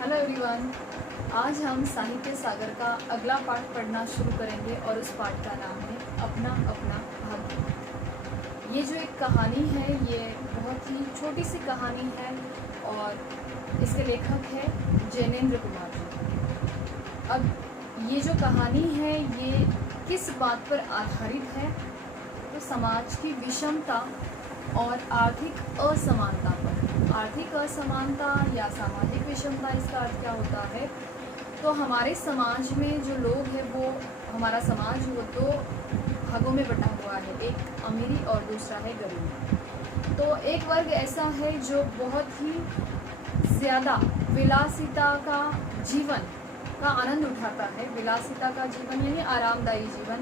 Hello everyone. आज हम साहित्य सागर का अगला पाठ पढ़ना शुरू करेंगे और उस पाठ का नाम है अपना अपना भाग्य। ये जो एक कहानी है ये बहुत ही छोटी सी कहानी है और इसके लेखक है जैनेन्द्र कुमार जी। अब ये जो कहानी है ये किस बात पर आधारित है तो समाज की विषमता और आर्थिक असमानता पर। आर्थिक असमानता या सामाजिक विषमता, इसका अर्थ क्या होता है तो हमारे समाज में जो लोग हैं वो हमारा समाज वो दो भागों में बटा हुआ है, एक अमीरी और दूसरा है गरीबी। तो एक वर्ग ऐसा है जो बहुत ही ज़्यादा विलासिता का जीवन का आनंद उठाता है, विलासिता का जीवन यानी आरामदायी जीवन।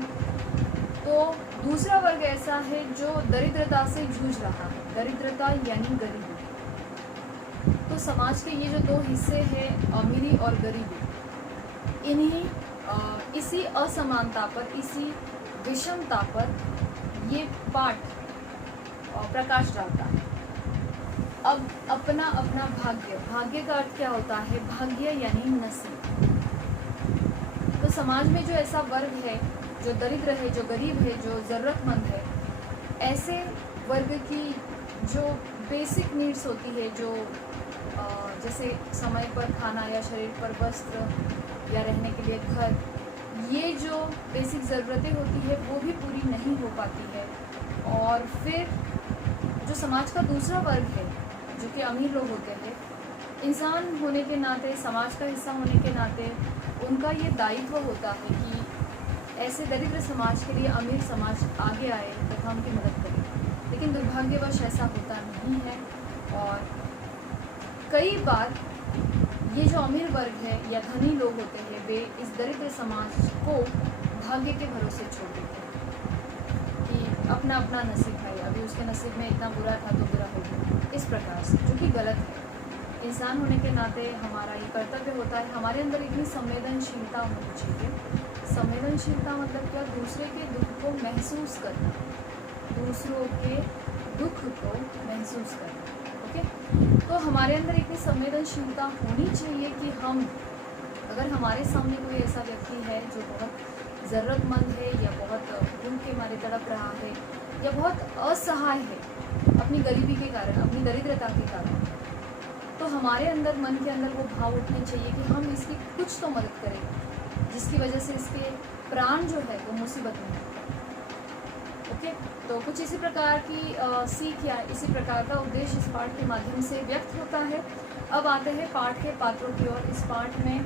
तो दूसरा वर्ग ऐसा है जो दरिद्रता से जूझ रहा है, दरिद्रता यानी गरीबी। तो समाज के ये जो दो हिस्से हैं अमीरी और गरीबी, इसी असमानता पर, इसी विषमता पर ये पाठ प्रकाश डालता है। अब अपना अपना भाग्य, भाग्य का अर्थ क्या होता है? भाग्य यानी नसीब। तो समाज में जो ऐसा वर्ग है जो दरिद्र है, जो गरीब है, जो ज़रूरतमंद है, ऐसे वर्ग की जो बेसिक नीड्स होती है, जो जैसे समय पर खाना या शरीर पर वस्त्र या रहने के लिए घर, ये जो बेसिक ज़रूरतें होती है वो भी पूरी नहीं हो पाती है। और फिर जो समाज का दूसरा वर्ग है जो कि अमीर लोग होते हैं, इंसान होने के नाते, समाज का हिस्सा होने के नाते उनका ये दायित्व होता है कि ऐसे दरिद्र समाज के लिए अमीर समाज आगे आए तथा उनकी मदद करे। लेकिन दुर्भाग्यवश ऐसा होता नहीं है और कई बार ये जो अमीर वर्ग है या धनी लोग होते हैं वे इस दरिद्र समाज को भाग्य के भरोसे छोड़ देते हैं कि अपना अपना नसीब है, अभी उसके नसीब में इतना बुरा था तो बुरा हो गया, इस प्रकार से, जो कि गलत है। इंसान होने के नाते हमारा ये कर्तव्य होता है, हमारे अंदर इतनी संवेदनशीलता होनी चाहिए। संवेदनशीलता मतलब क्या? दूसरे के दुख को महसूस करना, दूसरों के दुख को महसूस करना। ओके, तो हमारे अंदर इतनी संवेदनशीलता होनी चाहिए कि हम, अगर हमारे सामने कोई ऐसा व्यक्ति है जो बहुत ज़रूरतमंद है या बहुत भूख के मारे तड़प रहा है या बहुत असहाय है अपनी गरीबी के कारण, अपनी दरिद्रता के कारण, तो हमारे अंदर, मन के अंदर वो भाव उठने चाहिए कि हम इसकी कुछ तो मदद करें जिसकी वजह से इसके प्राण जो है वो मुसीबत में है। ओके, तो कुछ इसी प्रकार की सीख या इसी प्रकार का उद्देश्य इस पाठ के माध्यम से व्यक्त होता है। अब आते हैं पाठ के पात्रों की ओर। इस पाठ में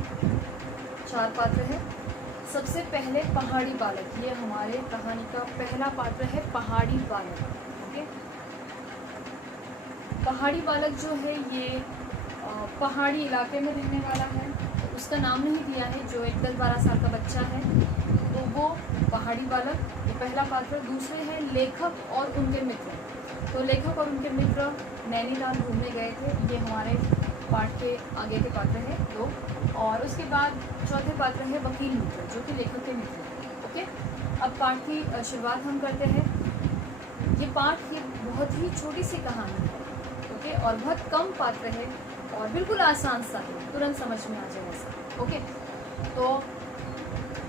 4 पात्र हैं। सबसे पहले पहाड़ी बालक, ये हमारे कहानी का पहला पात्र है, पहाड़ी बालक। ओके, पहाड़ी बालक जो है ये पहाड़ी इलाके में रहने वाला है। तो उसका नाम नहीं दिया है, जो एक 10-12 साल का बच्चा है तो वो पहाड़ी बालक, ये पहला पात्र। दूसरे हैं लेखक और उनके मित्र। तो लेखक और उनके मित्र नैनीताल घूमने गए थे, ये हमारे पाठ के आगे के पात्र हैं 2। और उसके बाद चौथे पात्र है वकील मित्र, जो कि लेखक के मित्र हैं। ओके, अब पाठ की शुरुआत हम करते हैं। ये पाठ, ये बहुत ही छोटी सी कहानी है, ओके, और बहुत कम पात्र है और बिल्कुल आसान सा है, तुरंत समझ में आ जाए ऐसा। ओके, तो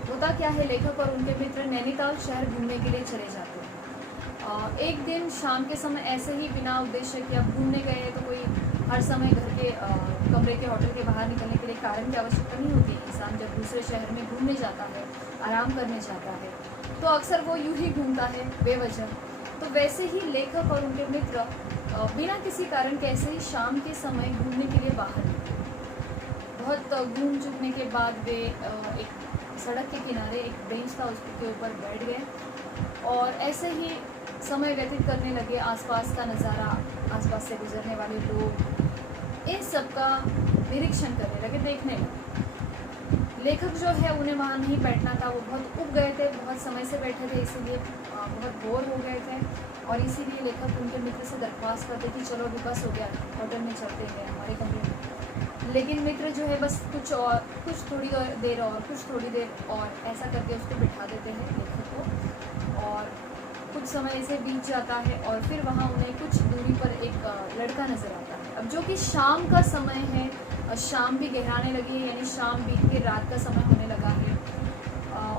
होता क्या है, लेखक और उनके मित्र नैनीताल शहर घूमने के लिए चले जाते हैं। एक दिन शाम के समय ऐसे ही बिना उद्देश्य कि अब घूमने गए हैं तो कोई हर समय घर के कमरे के, होटल के बाहर निकलने के लिए कारण की आवश्यकता नहीं होती। इंसान जब दूसरे शहर में घूमने जाता है, आराम करने जाता है, तो अक्सर वो यूं ही घूमता है बेवजह। तो वैसे ही लेखक और उनके मित्र बिना किसी कारण के ऐसे ही शाम के समय घूमने के लिए बाहर निकले। बहुत घूम चुकने के बाद वे एक सड़क के किनारे एक बेंच था, उसके ऊपर बैठ गए और ऐसे ही समय व्यतीत करने लगे। आसपास का नज़ारा, आसपास से गुजरने वाले लोग, इन सब का निरीक्षण करने लगे, देखने लगे। लेखक जो है उन्हें वहाँ नहीं बैठना था, वो बहुत उब गए थे, बहुत समय से बैठे थे, इसीलिए बहुत बोर हो गए थे और इसीलिए लेखक उनके मित्र से दरख्वास्त करते कि चलो अभी बस हो गया, होटल में चलते हैं, हमारे कमरे में। लेकिन मित्र जो है बस कुछ थोड़ी देर और, कुछ थोड़ी देर और, ऐसा करके उसको बिठा देते हैं लेखक को। और कुछ समय ऐसे बीत जाता है और फिर वहाँ उन्हें कुछ दूरी पर एक लड़का नज़र आता है। अब जो कि शाम का समय है, शाम भी गहराने लगी है, यानी शाम बीत के रात का समय होने लगा है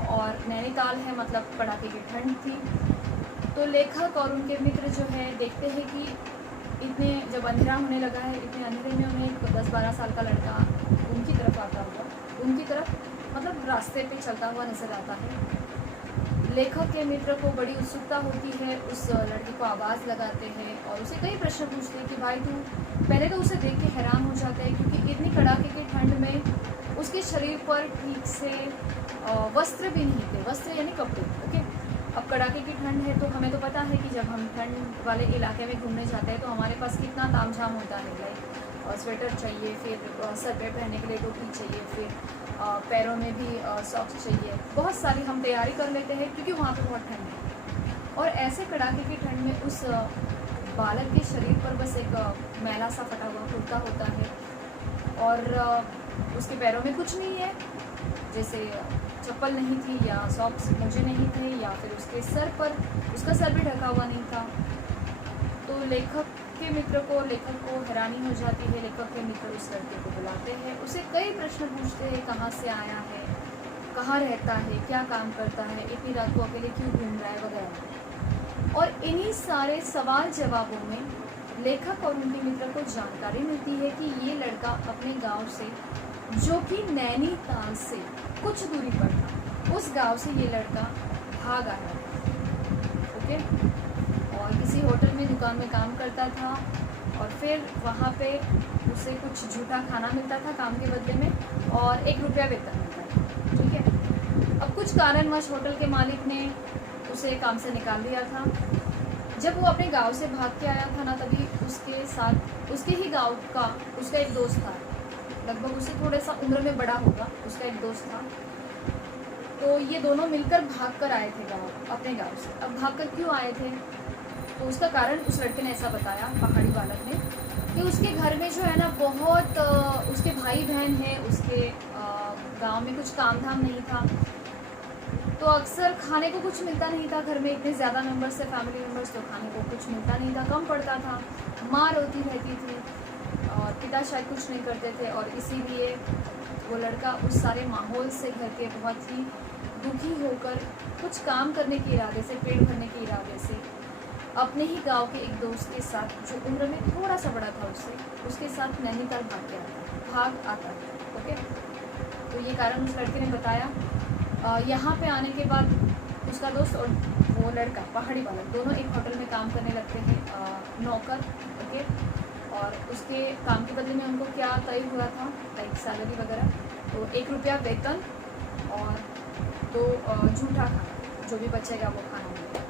और नैनीताल है, मतलब कड़ाके की ठंड थी। तो लेखक और उनके मित्र जो है देखते हैं कि इतने जब अंधेरा होने लगा है, इतने अंधेरे में उन्हें एक 10-12 साल का लड़का उनकी तरफ आता हुआ, उनकी तरफ मतलब रास्ते पे चलता हुआ नजर आता है। लेखक के मित्र को बड़ी उत्सुकता होती है, उस लड़के को आवाज़ लगाते हैं और उसे कई प्रश्न पूछते हैं कि भाई तू, पहले तो उसे देख के हैरान हो जाते हैं क्योंकि इतनी कड़ाके की ठंड में उसके शरीर पर ठीक से वस्त्र भी नहीं थे, वस्त्र यानी कपड़े। ओके, अब कड़ाके की ठंड है तो हमें तो पता है कि जब हम ठंड वाले इलाके में घूमने जाते हैं तो हमारे पास कितना तामझाम होता है, लाइक स्वेटर चाहिए, फिर सर पे पहनने के लिए टोपी चाहिए, फिर पैरों में भी सॉक्स चाहिए, बहुत सारी हम तैयारी कर लेते हैं क्योंकि वहाँ पे बहुत ठंड है। और ऐसे कड़ाके की ठंड में उस बालक के शरीर पर बस एक मैला सा फटा हुआ कुर्ता होता है और उसके पैरों में कुछ नहीं है, जैसे चप्पल नहीं थी या सॉक्स मोजे नहीं थे या फिर उसके सर पर, उसका सर भी ढका हुआ नहीं था। तो लेखक को हैरानी हो जाती है। लेखक के मित्र उस लड़के को बुलाते हैं, उसे कई प्रश्न पूछते हैं, कहाँ से आया है, कहाँ रहता है, क्या काम करता है, इतनी रात को अकेले क्यों घूम रहा है वगैरह। और इन्हीं सारे सवाल जवाबों में लेखक और उनके मित्र को जानकारी मिलती है कि ये लड़का अपने गांव से, जो कि नैनीताल से कुछ दूरी पर था, उस गांव से ये लड़का भाग आया था। ओके, और किसी होटल में दुकान में काम करता था और फिर वहाँ पे उसे कुछ झूठा खाना मिलता था काम के बदले में और 1 रुपया वेतन मिलता था। ठीक है, अब कुछ कारणवश होटल के मालिक ने उसे काम से निकाल दिया था। जब वो अपने गांव से भाग के आया था ना, तभी उसके साथ उसके ही गांव का उसका एक दोस्त था, लगभग उससे थोड़ा सा उम्र में बड़ा होगा, उसका एक दोस्त था। तो ये दोनों मिलकर भाग कर आए थे अपने गांव से। अब भागकर क्यों आए थे, तो उसका कारण उस लड़के ने ऐसा बताया, पहाड़ी बालक ने, कि उसके घर में जो है ना बहुत उसके भाई बहन हैं, उसके गांव में कुछ काम धाम नहीं था, तो अक्सर खाने को कुछ मिलता नहीं था। घर में इतने ज़्यादा मेंबर्स थे, फैमिली मेंबर्स, तो खाने को कुछ मिलता नहीं था, कम पड़ता था, माँ रोती रहती थी और पिता शायद कुछ नहीं करते थे। और इसीलिए वो लड़का उस सारे माहौल से घर के बहुत ही दुखी होकर कुछ काम करने के इरादे से, पेट भरने के इरादे से अपने ही गांव के एक दोस्त के साथ, जो उम्र में थोड़ा सा बड़ा था उसके साथ नैनीताल भाग आता है। ओके, तो ये कारण उस लड़के ने बताया। यहाँ पे आने के बाद उसका दोस्त और वो लड़का, पहाड़ी बालक, दोनों एक होटल में काम करने लगते हैं, नौकर। ओके, और उसके काम के बदले में उनको क्या तय हुआ था, लाइक सैलरी वगैरह, तो 1 रुपया वेतन और 2 झूठा खाना, जो भी बचेगा वो खाना मिलेगा।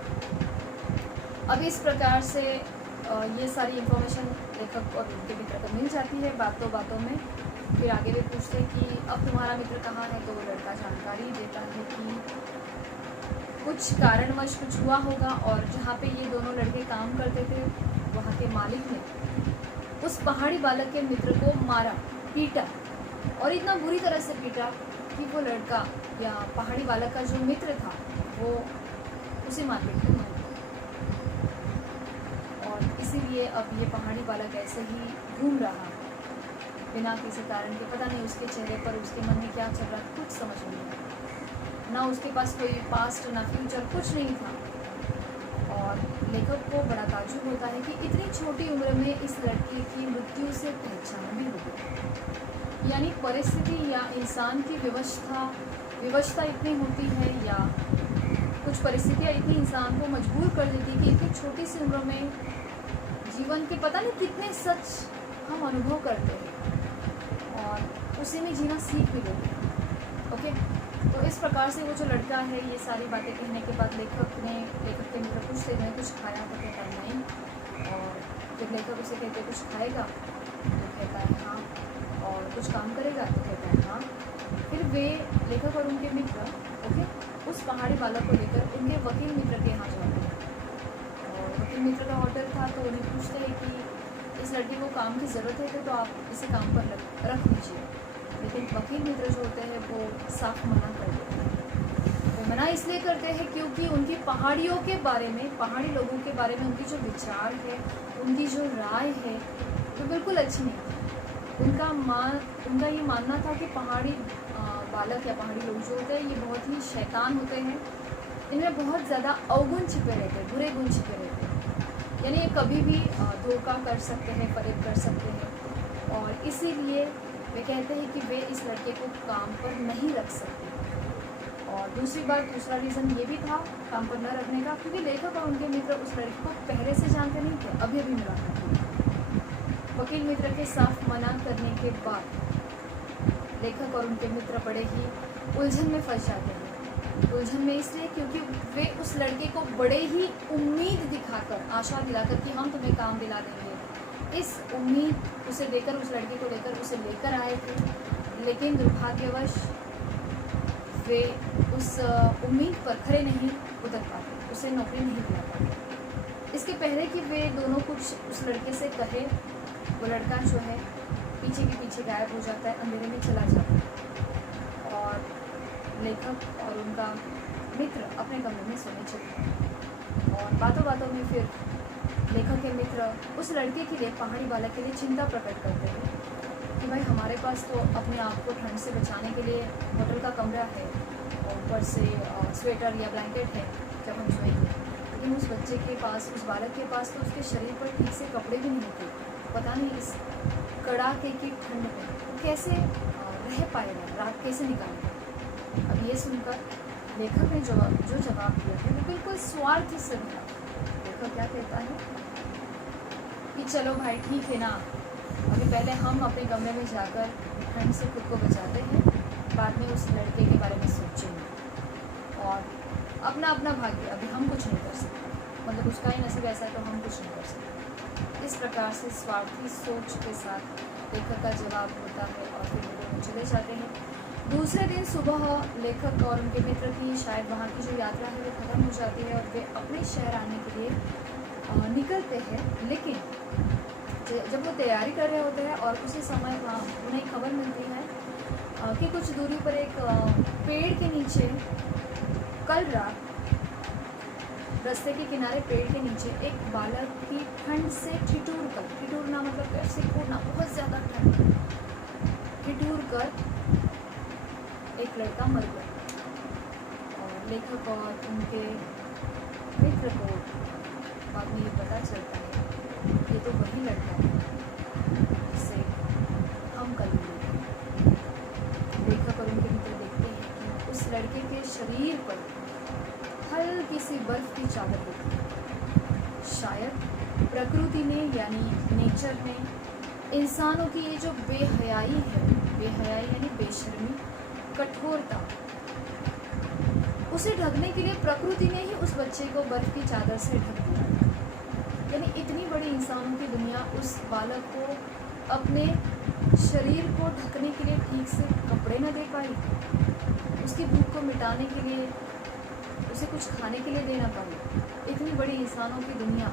अब इस प्रकार से ये सारी इन्फॉर्मेशन लेखक और उनके मित्र को मिल जाती है बातों बातों में। फिर आगे भी पूछते हैं कि अब तुम्हारा मित्र कहाँ है, तो वो लड़का जानकारी देता है कि कुछ कारणवश कुछ हुआ होगा और जहाँ पे ये दोनों लड़के काम करते थे, वहाँ के मालिक ने उस पहाड़ी बालक के मित्र को मारा, पीटा, और इतना बुरी तरह से पीटा कि वो लड़का या पहाड़ी बालक का जो मित्र था वो उसी मारपीट में मर गया। और इसीलिए अब ये पहाड़ी बालक ऐसे ही घूम रहा बिना किसी कारण के, पता नहीं उसके चेहरे पर, उसके मन में क्या चल रहा, कुछ समझ नहीं आया। ना उसके पास कोई पास्ट ना फ्यूचर, कुछ नहीं था। और लेखक को बड़ा ताज्जुब होता है कि इतनी छोटी उम्र में इस लड़के की मृत्यु से पहचान भी हो गई। यानी परिस्थिति या इंसान की विवशता इतनी होती है, या कुछ परिस्थितियाँ इतनी इंसान को मजबूर कर देती है कि इतनी छोटी सी उम्र में जीवन के पता नहीं कितने सच हम अनुभव करते हैं और उसी में जीना सीख भी लेते हैं। ओके, तो इस प्रकार से वो जो लड़का है, ये सारी बातें कहने के बाद लेखक के मित्र पूछते हैं कुछ खाया, तो कहता है नहीं। और जब लेखक उसे कहते कुछ खाएगा, तो कहता है हाँ, और कुछ काम करेगा, तो कहता है हाँ। फिर वे लेखक और उनके मित्र उस पहाड़ी बालक को लेकर उनके वकील मित्र के यहाँ जाते हैं। और वकील मित्र का ऑर्डर था, तो उन्हें पूछते हैं कि इस लड़के को काम की ज़रूरत है तो आप इसे काम पर रख लीजिए। लेकिन वकील मित्र जो होते हैं वो साफ मना कर देते हैं। वे मना इसलिए करते हैं क्योंकि उनकी पहाड़ियों के बारे में, पहाड़ी लोगों के बारे में उनकी जो विचार है, उनकी जो राय है, वो बिल्कुल अच्छी नहीं थी। उनका ये मानना था कि पहाड़ी बालक या पहाड़ी लोग जो होते हैं ये बहुत ही शैतान होते हैं, इनमें बहुत ज़्यादा अवगुण छिपे रहते हैं, बुरे गुण छिपे रहते हैं, यानी ये कभी भी धोखा कर सकते हैं, फरेब कर सकते हैं, और इसीलिए वे कहते हैं कि वे इस लड़के को काम पर नहीं रख सकते। और दूसरा रीज़न ये भी था काम पर न रखने का, क्योंकि लेखक और उनके मित्र उस लड़के को पहले से जानते नहीं थे, अभी मिला था। वकील मित्र के साफ मना करने के बाद लेखक और उनके मित्र बड़े ही उलझन में फंस जाते हैं। उलझन में इसलिए क्योंकि वे उस लड़के को बड़े ही उम्मीद दिखाकर, आशा दिलाकर कि हम तुम्हें काम दिला देंगे, इस उम्मीद उसे देकर, उस लड़के को लेकर उसे लेकर आए थे। लेकिन दुर्भाग्यवश वे उस उम्मीद पर खरे नहीं उतर पाते, उसे नौकरी नहीं दिला पाते। इसके पहले कि वे दोनों कुछ उस लड़के से कहे, वो लड़का जो है पीछे के पीछे गायब हो जाता है, अंधेरे में चला जाता है, और लेखक और उनका मित्र अपने कमरे में सोने चलते हैं। और बातों बातों में फिर लेखक के मित्र उस लड़के के लिए, पहाड़ी बालक के लिए चिंता प्रकट करते हैं कि भाई हमारे पास तो अपने आप को ठंड से बचाने के लिए होटल का कमरा है, और ऊपर से स्वेटर या ब्लैंकेट है जब हम सोएंगे, लेकिन उस बच्चे के पास, उस बालक के पास तो उसके शरीर पर ठीक से कपड़े भी नहीं होते। पता नहीं इस कड़ाके की ठंड में कैसे रह पाएगा, रात कैसे निकालेगा। अब ये सुनकर लेखक ने जो जवाब दिया है वो बिल्कुल स्वार्थ से दिया। लेखक क्या कहता है कि चलो भाई ठीक है ना, अभी पहले हम अपने कमरे में जाकर ठंड से खुद को बचाते हैं, बाद में उस लड़के के बारे में सोचेंगे, और अपना अपना भाग्य, अभी हम कुछ नहीं कर सकते, मतलब उसका ही नसीब ऐसा है तो हम कुछ नहीं कर सकते। इस प्रकार से स्वार्थी सोच के साथ लेखक का जवाब होता है, और फिर वे दोनों चले जाते हैं। दूसरे दिन सुबह लेखक और उनके मित्र की शायद वहाँ की जो यात्रा है वो ख़त्म हो जाती है, और वे अपने शहर आने के लिए निकलते हैं। लेकिन जब वो तैयारी कर रहे होते हैं और उसी समय उन्हें खबर मिलती है कि कुछ दूरी पर एक पेड़ के नीचे कल रात रास्ते के किनारे पेड़ के नीचे एक बालक की ठंड से ठिठुरना मतलब कैसे कूदना, बहुत ज़्यादा ठंड, ठिठुर कर एक लड़का मर गया। और लेखक और उनके मित्र को बाद में ये पता चलता है ये तो वही लड़का है जिससे हम कल मिले। लेखक और उनके मित्र देखते हैं कि उस लड़के के शरीर पर हल्की सी बर्फ की चादर होती है। शायद प्रकृति ने, यानी नेचर ने, इंसानों की ये जो बेहयाई है, बेहयाई यानी बेशर्मी, कठोरता, उसे ढकने के लिए प्रकृति ने ही उस बच्चे को बर्फ की चादर से ढक दिया। यानी इतनी बड़ी इंसानों की दुनिया उस बालक को अपने शरीर को ढकने के लिए ठीक से कपड़े न दे पाई, उसकी भूख को मिटाने के लिए उसे कुछ खाने के लिए देना पाई। इतनी बड़ी इंसानों की दुनिया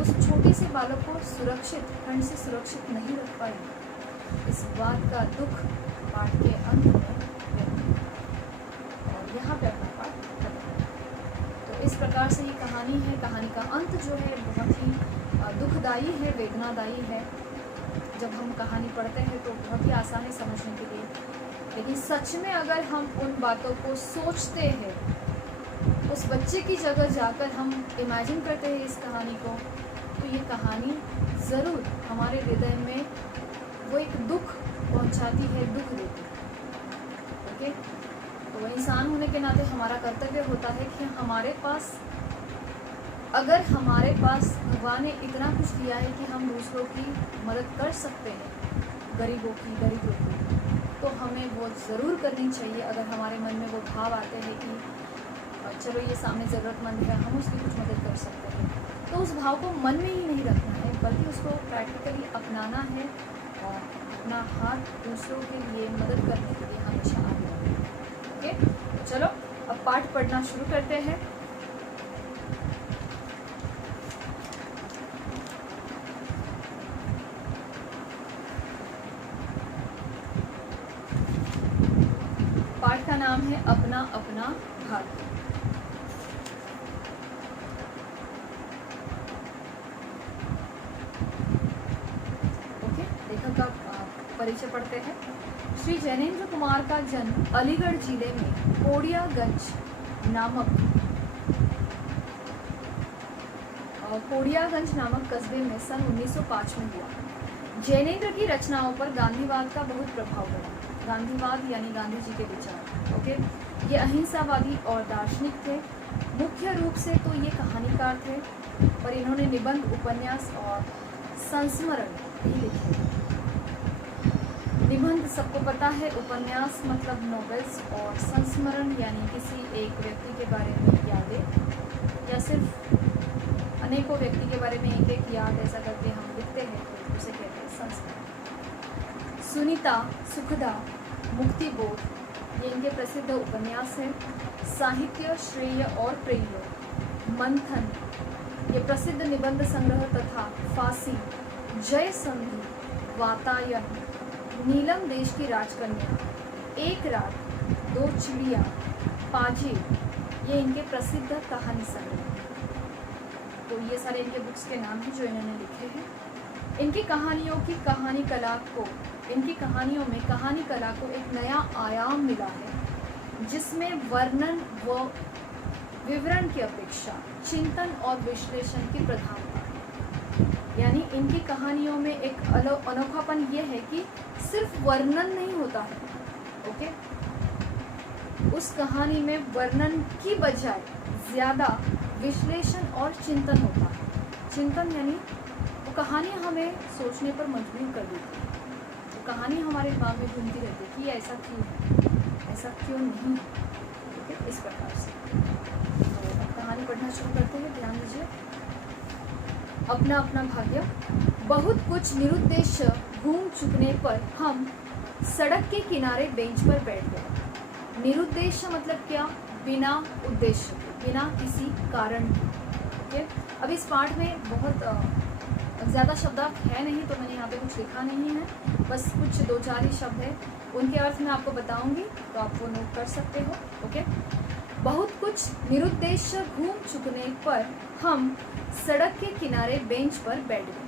उस छोटे से बालक को सुरक्षित, ठंड से सुरक्षित नहीं रख पाई। इस बात का दुख पाठ के अंत में व्यक्त है। और यहाँ पे अपना पाठ खत्म। तो इस प्रकार से ये कहानी है। कहानी का अंत जो है बहुत ही दुखदायी है, वेदनादायी है। जब हम कहानी पढ़ते हैं तो बहुत ही आसान है समझने के लिए, लेकिन सच में अगर हम उन बातों को सोचते हैं, उस बच्चे की जगह जाकर हम इमेजिन करते हैं इस कहानी को, तो ये कहानी ज़रूर हमारे हृदय में वो एक दुख पहुंचाती है, दुख देती है। ओके, तो इंसान होने के नाते हमारा कर्तव्य होता है कि हमारे पास, अगर हमारे पास भगवान ने इतना कुछ दिया है कि हम दूसरों की मदद कर सकते हैं, गरीबों की, दरिद्रों की, तो हमें वो ज़रूर करनी चाहिए। अगर हमारे मन में वो भाव आते हैं कि चलो ये सामने ज़रूरतमंद है, हम उसकी कुछ मदद कर सकते हैं, तो उस भाव को मन में ही नहीं रखना है, बल्कि उसको प्रैक्टिकली अपनाना है और अपना हाथ दूसरों के लिए मदद करने के लिए हमेशा आगे बढ़ना है। ओके, तो चलो अब पाठ पढ़ना शुरू करते हैं। पाठ का नाम है अपना अपना भाग्य। परिचय पढ़ते हैं। श्री जैनेन्द्र कुमार का जन्म अलीगढ़ जिले में कोडियागंज नामक कस्बे में सन 1905 में हुआ। जैनेन्द्र की रचनाओं पर गांधीवाद का बहुत प्रभाव पड़ा। गांधीवाद यानी गांधी जी के विचार। ओके, ये अहिंसावादी और दार्शनिक थे। मुख्य रूप से तो ये कहानीकार थे, पर इन्होंने निबंध, उपन्यास और संस्मरण भी लिखे। निबंध सबको पता है, उपन्यास मतलब नॉवेल्स, और संस्मरण यानी किसी एक व्यक्ति के बारे में यादें, या सिर्फ अनेकों व्यक्ति के बारे में एक एक याद ऐसा करके हम लिखते हैं, तो उसे कहते हैं संस्मरण। सुनीता, सुखदा, मुक्तिबोध, ये इनके प्रसिद्ध उपन्यास हैं। साहित्य, श्रेय और प्रेय, मंथन, ये प्रसिद्ध निबंध संग्रह तथा फांसी, जय संधि, वातायन, नीलम देश की राजकन्या, एक रात, दो चिड़िया, पाजी, ये इनके प्रसिद्ध कहानी संग्रह। तो ये सारे इनके बुक्स के नाम हैं जो इन्होंने लिखे हैं। इनकी कहानियों में कहानी कला को एक नया आयाम मिला है, जिसमें वर्णन व विवरण की अपेक्षा चिंतन और विश्लेषण की प्रधानता है। यानी इनकी कहानियों में एक अनोखापन ये है कि सिर्फ वर्णन नहीं होता है। ओके, उस कहानी में वर्णन की बजाय ज़्यादा विश्लेषण और चिंतन होता है। चिंतन यानी वो कहानी हमें सोचने पर मजबूर कर देती है। वो कहानी हमारे दिमाग में घूमती रहती है कि ऐसा क्यों है, ऐसा क्यों नहीं है। ठीक है, इस प्रकार से। तो अब कहानी पढ़ना शुरू करते हैं, ध्यान दीजिए। अपना अपना भाग्य। बहुत कुछ निरुद्देश्य घूम चुकने पर हम सड़क के किनारे बेंच पर बैठ गए। निरुद्देश्य मतलब क्या? बिना उद्देश्य के, बिना किसी कारण के। ओके, अब इस पाठ में बहुत ज़्यादा शब्दार्थ है नहीं, तो मैंने यहाँ पे कुछ लिखा नहीं है, बस कुछ 2-4 ही शब्द है। उनके अर्थ मैं आपको बताऊंगी, तो आप वो नोट कर सकते हो। ओके, बहुत कुछ निरुद्देश्य घूम चुकने पर हम सड़क के किनारे बेंच पर बैठ गए।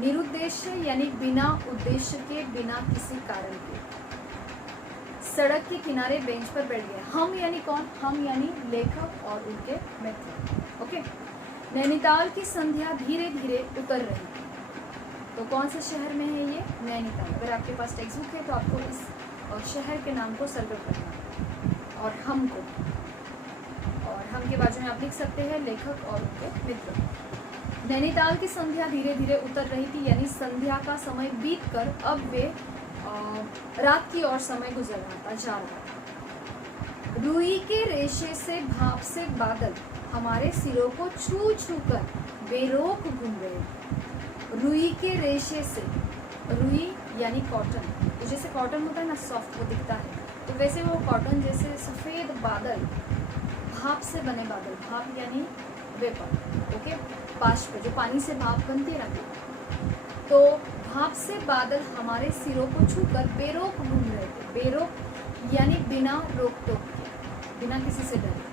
निरुद्देश्य यानी बिना उद्देश्य के, बिना किसी कारण के सड़क के किनारे बेंच पर बैठ गए। हम यानी कौन? हम यानी लेखक और उनके मित्र। ओके, नैनीताल की संध्या धीरे धीरे उतर रही थी। तो कौन से शहर में है ये? नैनीताल। अगर आपके पास टेक्स्ट बुक है तो आपको इस शहर के नाम को सर्कल करना है, और हम को, और हम के बाजू में आप लिख सकते हैं लेखक और उनके मित्र। नैनीताल की संध्या धीरे धीरे उतर रही थी, यानी संध्या का समय बीत कर अब वे रात की ओर समय गुजर रहा था, जा रहा था। रुई के रेशे से भाप से बादल हमारे सिरों को छू छू कर बेरोक घूम रहे। रुई के रेशे से, रुई यानी कॉटन, तो जैसे कॉटन होता है ना, सॉफ्ट वो दिखता है, तो वैसे वो कॉटन जैसे सफ़ेद बादल, भाप से बने बादल, भाप यानी वेपर। ओके, बाष्प, जो पानी से भाप बनती है ना, तो भाप से बादल हमारे सिरों को छूकर बेरोक घूम रहे थे। बेरोक यानी बिना रोक टोक के, बिना किसी से डरे।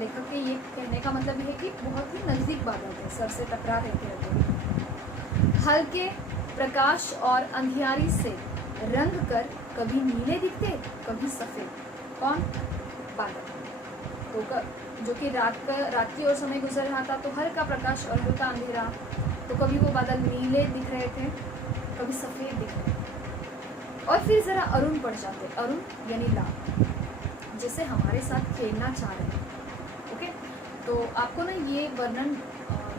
लेखक के ये कहने का मतलब है कि बहुत ही नज़दीक बादल थे, सर से टकरा रहे थे। हल्के प्रकाश और अंधियारी से रंग कर कभी नीले दिखते, कभी सफ़ेद। कौन? बादल। तो जो कि रात की ओर समय गुजर रहा था, तो हल्का प्रकाश और हल्का अंधेरा, तो कभी वो बादल नीले दिख रहे थे, कभी सफ़ेद दिख रहे थे, और फिर ज़रा अरुण पड़ जाते। अरुण यानी लाल, जैसे हमारे साथ खेलना चाह रहे हैं। ओके, तो आपको ना ये वर्णन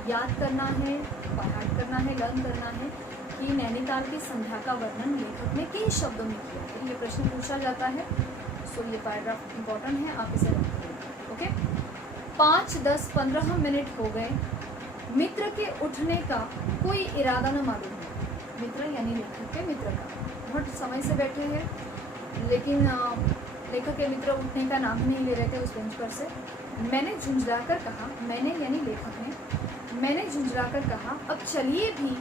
याद करना है, पाठ करना है, लर्न करना है कि नैनीताल की संध्या का वर्णन लेखक ने किन शब्दों में किया है। ये प्रश्न पूछा जाता है, सो ये पैराग्राफ इम्पोर्टेंट है, आप इसे रखिए। ओके, 5, 10, 15 मिनट हो गए, मित्र के उठने का कोई इरादा न मालूम है। मित्र यानी लेखक के मित्र का, बहुत समय से बैठे हैं, लेकिन लेखक के मित्र उठने का नाम ही नहीं ले रहे थे उस बेंच पर से। मैंने झुंझला कर कहा, मैंने यानी लेखक ने, मैंने झुंझला कर कहा, अब चलिए भी।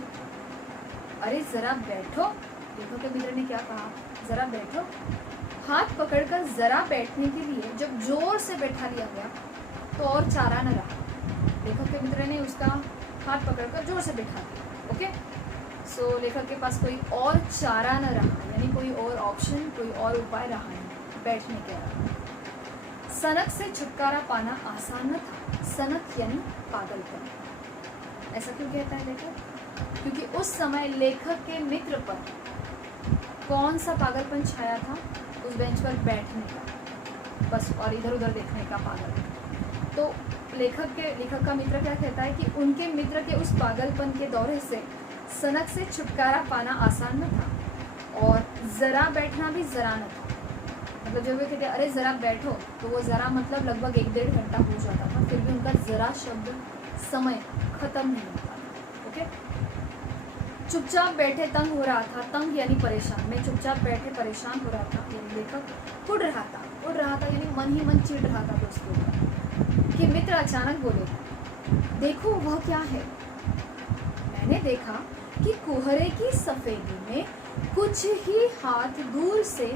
अरे ज़रा बैठो, लेखक के मित्र ने क्या कहा? ज़रा बैठो। हाथ पकड़कर ज़रा बैठने के लिए जब जोर से बैठा लिया गया तो और चारा न रहा। लेखक के मित्र ने उसका हाथ पकड़कर जोर से बैठा दिया। ओके, सो लेखक के पास कोई और चारा न रहा, यानी कोई और ऑप्शन, कोई और उपाय रहा नहीं बैठने के अलावा। सनक से छुटकारा पाना आसान न था। सनक यानी पागलपन। ऐसा क्यों कहता है लेखक? क्योंकि उस समय लेखक के मित्र पर कौन सा पागलपन छाया था? उस बेंच पर बैठने का बस, और इधर उधर देखने का पागलपन। तो लेखक का मित्र क्या कहता है कि उनके मित्र के उस पागलपन के दौरे से सनक से छुटकारा पाना आसान न था, और ज़रा बैठना भी ज़रा न था। मतलब जब वे कहते अरे ज़रा बैठो, तो वो ज़रा मतलब लगभग 1-1.5 घंटा हो जाता था, फिर भी उनका ज़रा शब्द समय खत्म नहीं होता। ओके, चुपचाप बैठे तंग हो रहा था। तंग यानी परेशान। मैं चुपचाप बैठे परेशान हो रहा था, यानी लेखक उड़ रहा था यानी मन ही मन चिढ़ रहा था दोस्तों का। कि मित्र अचानक बोले, देखो वह क्या है। मैंने देखा कि कुहरे की सफेदी में कुछ ही हाथ दूर से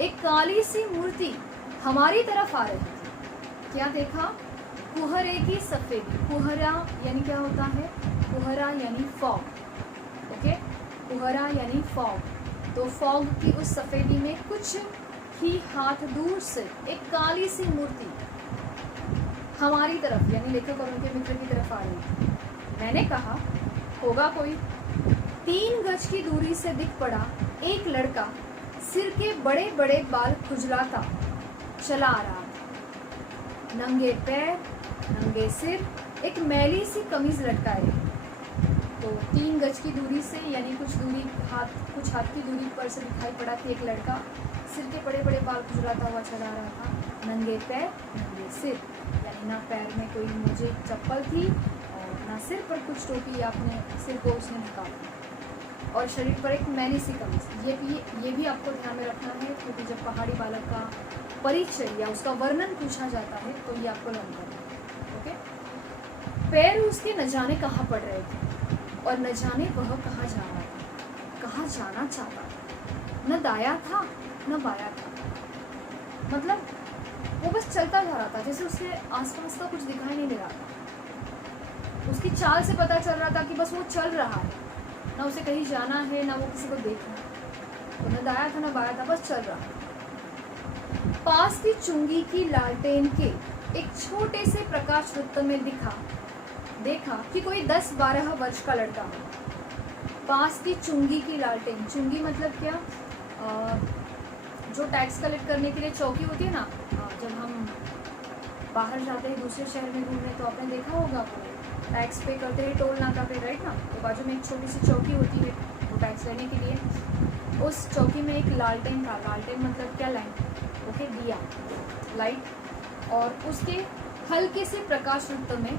एक काली सी मूर्ति हमारी तरफ आ रही थी। क्या देखा? कुहरे की सफेदी। कुहरा यानी क्या होता है? कुहरा यानी फॉग। ओके, कुहरा यानी फॉग। तो फॉग की उस सफेदी में कुछ ही हाथ दूर से एक काली सी मूर्ति हमारी तरफ, यानी लेखक और उनके मित्र की तरफ आ रही थी। मैंने कहा होगा कोई। 3 गज की दूरी से दिख पड़ा एक लड़का, सिर के बड़े बड़े बाल खुजलाता चला आ रहा था। नंगे पैर, नंगे सिर, एक मैली सी कमीज लटकाए। तो 3 गज की दूरी से यानी कुछ हाथ की दूरी पर से दिखाई पड़ा कि एक लड़का सिर के बड़े बड़े बाल खुजलाता हुआ चला रहा था। नंगे पैर, नंगे सिर, यानी ना पैर में कोई मुझे चप्पल थी और ना सिर पर कुछ टोपी या अपने सिर को उसने ढका था, और शरीर पर एक मैली सी कमीज। ये भी आपको ध्यान में रखना है, क्योंकि जब पहाड़ी बालक का परिचय या उसका वर्णन पूछा जाता है तो ये आपको लर्न करना है। ओके, पैर उसके न जाने कहाँ पड़ रहे थे, और न जाने वह कहाँ जा रहा था, कहाँ जाना चाहता था। न दाया था न बाया था, मतलब वो बस चलता जा रहा था, जैसे उसके आसपास का कुछ दिखाई नहीं दे रहा था। उसकी चाल से पता चल रहा था कि बस वो चल रहा है, ना उसे कहीं जाना है ना वो किसी को देखना। तो न दाया था न बाया था, बस चल रहा था। पास की चुंगी की लालटेन के एक छोटे से प्रकाश वृत्त में देखा कि कोई 10-12 वर्ष का लड़का हो। पास की चुंगी की लालटेन, चुंगी मतलब क्या? जो टैक्स कलेक्ट करने के लिए चौकी होती है ना, जब हम बाहर जाते हैं दूसरे शहर में घूमने, तो आपने देखा होगा वो टैक्स पे करते हैं टोल नाका पे, राइट ना। तो बाजू में एक छोटी सी चौकी होती है वो टैक्स लेने के लिए। उस चौकी में एक लालटेन था। लालटेन मतलब क्या? लाइट। ओके, दिया, लाइट। और उसके हल्के से प्रकाश वृत्त में,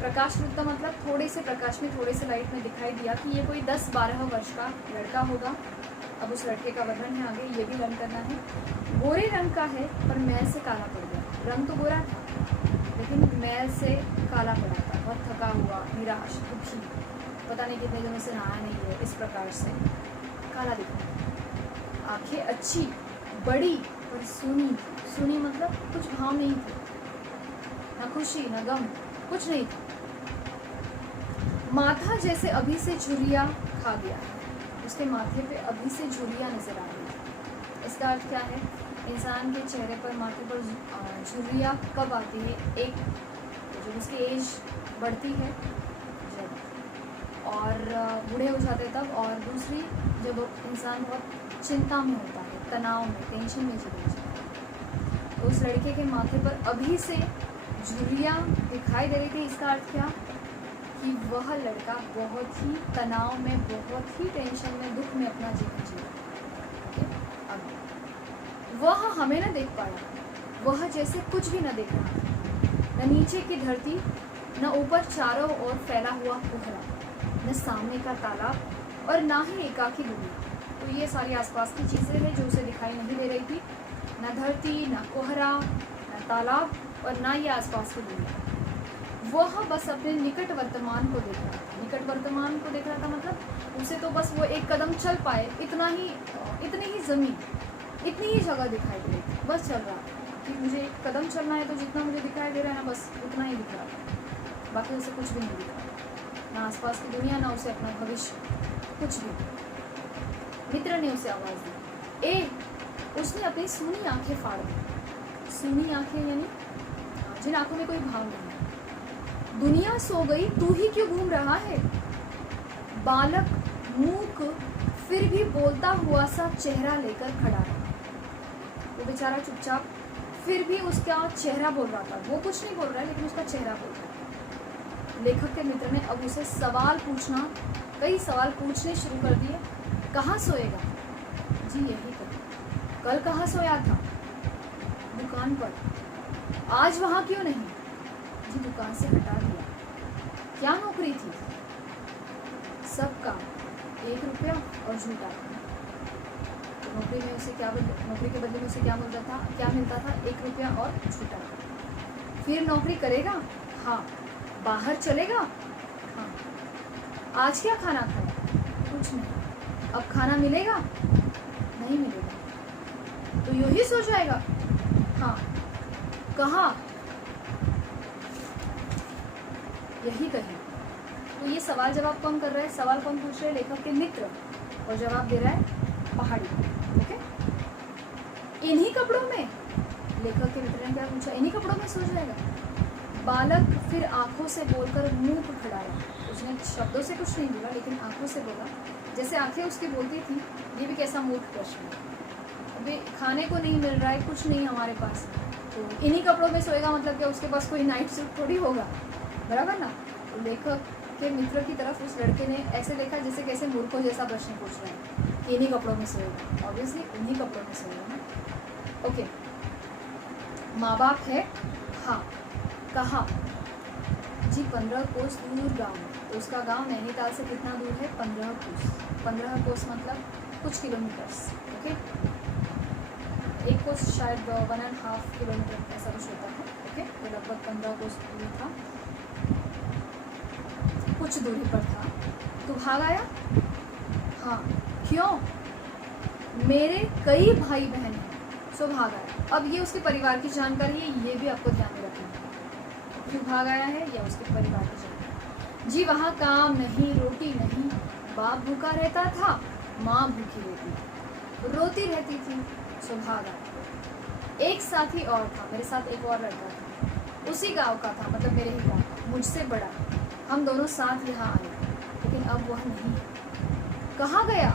प्रकाश वृत्त मतलब थोड़े से प्रकाश में, थोड़े से लाइट में दिखाई दिया कि ये कोई 10-12 वर्ष का लड़का होगा। अब उस लड़के का वर्णन है आगे, ये भी लर्न करना है। गोरे रंग का है पर मैल से काला पड़ गया। रंग तो गोरा था लेकिन मैल से काला पड़ा था। बहुत थका हुआ, निराश, दुखी, पता नहीं कितने दिनों से नहाया नहीं है, इस प्रकार से काला दिखा। आंखें अच्छी, बड़ी पर सूनी। सूनी मतलब कुछ भाव नहीं थे, न खुशी न गम, कुछ नहीं था। माथा जैसे अभी से झुर्रियाँ खा गया। उसके माथे पे अभी से झुर्रियाँ नजर आ रही। इसका अर्थ क्या है? इंसान के चेहरे पर, माथे पर झुर्रियाँ कब आती है? एक, जब उसकी एज बढ़ती है जब, और बूढ़े हो जाते हैं तब, और दूसरी जब इंसान बहुत चिंता में होता है, तनाव में, टेंशन में चले जाता है। तो उस लड़के के माथे पर अभी से झुर्रियाँ दिखाई दे रही थी। इसका अर्थ क्या? कि वह लड़का बहुत ही तनाव में, बहुत ही टेंशन में, दुख में अपना जीवन जी रहा है। अब वह हमें न देख पाया, वह जैसे कुछ भी न देख रहा था। न नीचे की धरती, न ऊपर चारों ओर फैला हुआ कोहरा, न सामने का तालाब, और ना ही एकाकी दुनिया। तो ये सारी आसपास की चीज़ें हैं जो उसे दिखाई नहीं दे रही थी। न धरती, न कोहरा, न तालाब, और ना ये आसपास की दुनिया। वह बस अपने निकट वर्तमान को देख रहा था। निकट वर्तमान को देख रहा था मतलब उसे तो बस वो एक कदम चल पाए, इतनी ही ज़मीन, इतनी ही जगह दिखाई दे रही थी। बस चल रहा था कि मुझे एक कदम चलना है, तो जितना मुझे दिखाई दे रहा है ना, बस उतना ही दिख रहा था, बाकी उसे कुछ भी नहीं दिख रहा। ना आसपास की दुनिया, ना उसे अपना भविष्य, कुछ भी। मित्र ने उसे आवाज दी, ए। उसने अपनी सूनी आंखें फाड़ दी। सूनी आंखें यानी जिन आंखों में कोई भाव नहीं। दुनिया सो गई, तू ही क्यों घूम रहा है? बालक मूक फिर भी बोलता हुआ सा चेहरा लेकर खड़ा रहा। वो बेचारा चुपचाप, फिर भी उसका चेहरा बोल रहा था। वो कुछ नहीं बोल रहा है, लेकिन उसका चेहरा बोल रहा है। लेखक के मित्र ने अब उसे सवाल पूछना, कई सवाल पूछने शुरू कर दिए। कहाँ सोएगा? जी यही तो। कल कहाँ सोया था? दुकान पर। आज वहाँ क्यों नहीं? जी दुकान से हटा दिया। क्या नौकरी थी? सब काम, 1 रुपया और झूठा। तो नौकरी में उसे क्या नौकरी के बदले में उसे क्या मिलता था? 1 रुपया और झूठा। फिर नौकरी करेगा? हाँ। बाहर चलेगा? हाँ। आज क्या खाना खाया? कुछ नहीं। अब खाना मिलेगा? नहीं मिलेगा। तो यूं ही सो जाएगा? हाँ। कहाँ? यही कहीं। तो ये सवाल जवाब कौन कर रहा है? सवाल कौन पूछ रहे हैं? लेखक के मित्र। और जवाब दे रहा है पहाड़ी। ओके। इन्हीं कपड़ों में? लेखक के मित्र ने क्या पूछा? इन्हीं कपड़ों में सो जाएगा? बालक फिर आंखों से बोलकर मुंह पर खड़ा रहा। उसने शब्दों से कुछ नहीं बोला, लेकिन आंखों से बोला, जैसे आंखें उसकी बोलती थी। ये भी कैसा मूर्ख प्रश्न है। अभी खाने को नहीं मिल रहा है, कुछ नहीं हमारे पास, तो इन्हीं कपड़ों में सोएगा मतलब कि उसके पास कोई नाइट सूट थोड़ी होगा, बराबर ना? तो लेखक के मित्र की तरफ उस लड़के ने ऐसे देखा जैसे कैसे मूर्खों जैसा प्रश्न पूछ रहे हैं कि इन्हीं कपड़ों में सोएगा। ऑब्वियसली इन्हीं कपड़ों में सोएगा ना। ओके। माँ बाप है? हाँ। कहाँ? जी 15 कोस दूर गाँव में। तो उसका गांव नैनीताल से कितना दूर है? 15 कोस। 15 कोस मतलब कुछ किलोमीटर्स। ओके। 1 कोस शायद 1.5 किलोमीटर ऐसा कुछ होता है। ओके। तो लगभग 15 कोस दूर था, कुछ दूरी पर था। तो भाग आया? हाँ। क्यों? मेरे कई भाई बहन हैं, सो भाग आया। अब ये उसके परिवार की जानकारी है, ये भी आपको ध्यान में रखना है। क्यों भाग आया है या उसके परिवार की जानकारी। जी वहाँ काम नहीं, रोटी नहीं, बाप भूखा रहता था, माँ भूखी रहती, रोती रहती थी, सो भाग आया। एक साथी और था, मेरे साथ एक और लड़का था, उसी गांव का था, मतलब मेरे ही गांव, मुझसे बड़ा। हम दोनों साथ यहाँ आए, लेकिन अब वह नहीं। कहाँ गया?